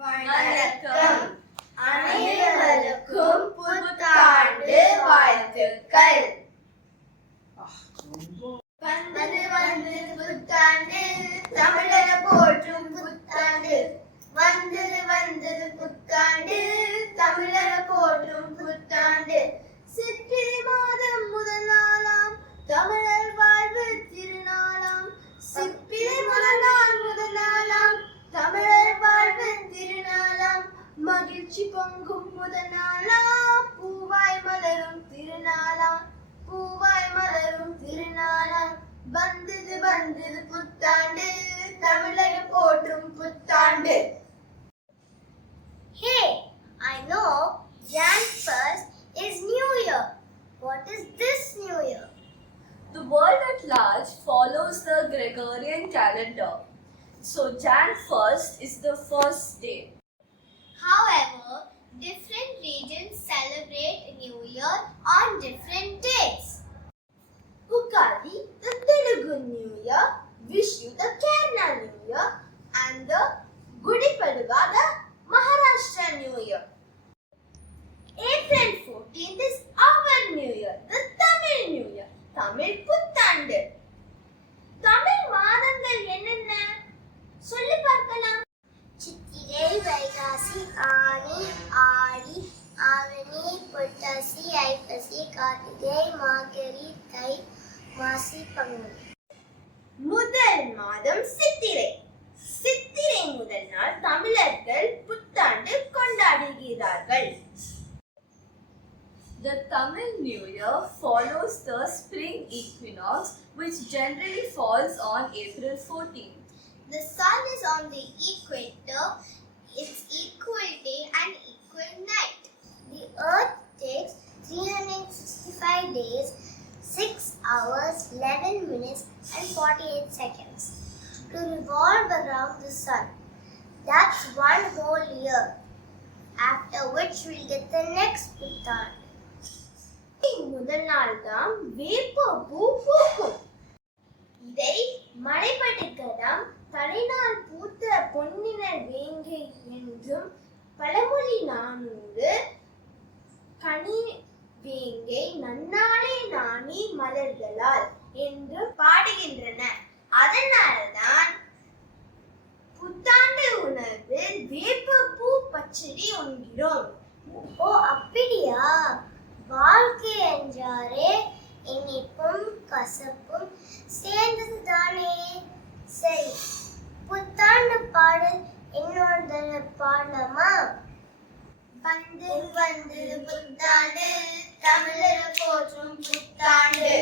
வணக்கம். அனைவருக்கும் புத்தாண்டு வாழ்த்துக்கள். வந்தது வந்தது புத்தாண்டு, தமிழர போற்றும் புத்தாண்டு. வந்தது வந்தது புத்தாண்டு, தமிழர போற்றும் புத்தாண்டு. சித்திரை மாதம் முதல் நாளாம், தமிழர் வாழ்வு திருநாளாம். சித்திரை முதல் நாளாம், தமிழர் வாழ்வு திருநாளாம். மகிழ்ச்சி பொங்கும் முதல் நாளாம், பூவாய் மலரும் திருநாளாம். பூவாய் மலரும் திருநாளாம். வந்தது வந்தது புத்தாண்டு, தமிழர் போற்றும் புத்தாண்டு. Hey, I know Jan 1st is New Year. What is this New Year? The world at large follows the Gregorian calendar. So Jan 1st is the first day. However, different regions celebrate New Year on different dates. Ugadi, the Telugu New Year, Vishu, the Kerala New Year, and the Gudi Padwa, the Maharashtra New Year. April 14th is our New Year, the Tamil New Year, Tamil புத்தாண்டு. தமிழ் மாதங்கள் என்னென்ன சொல்லி பார்க்கலாம். சித்திரை, வைகாசி, ஆனி, ஆடி, ஆவணி, புரட்டாசி, ஐப்பசி, கார்த்திகை, மார்கழி, தை, மாசி, பங்குனி. முதல் மாதம் சித்திரை. சித்திரை முதல் நாள் தமிழர்கள் புத்தாண்டு கொண்டாடுகிறார்கள். The Tamil New Year follows the spring equinox, which generally falls on April 14th. The sun is on the equator. It's equal day and equal night. The earth takes 365 days, 6 hours, 11 minutes and 48 seconds to revolve around the sun. That's one whole year, after which we'll get the next Puttan. முதல் நாள் தான் வேப்ப பூ பூக்கும். இதை மலைபடுக்கதாம் தலைநாள் பூத்த பொன்னினர் வேங்கை என்றும் பழமொழி 400 கனி வேங்கை நன்னாளே நாணி மலர்களால் என்று பாடுகின்றன. அதனால்தான் புத்தாண்டு உணவில் வேப்பப்பூ பச்சடி உண்கிறோம். ஓ அப்படியா? வாழ்க்கை என்றாரே இனிப்பும் கசப்பும் சேர்ந்தது தானே. சரி, புத்தாண்டு பாடல் இன்னொரு பாடலாமா? வந்து வந்து புத்தாண்டு, தமிழர் போற்றும் புத்தாண்டு.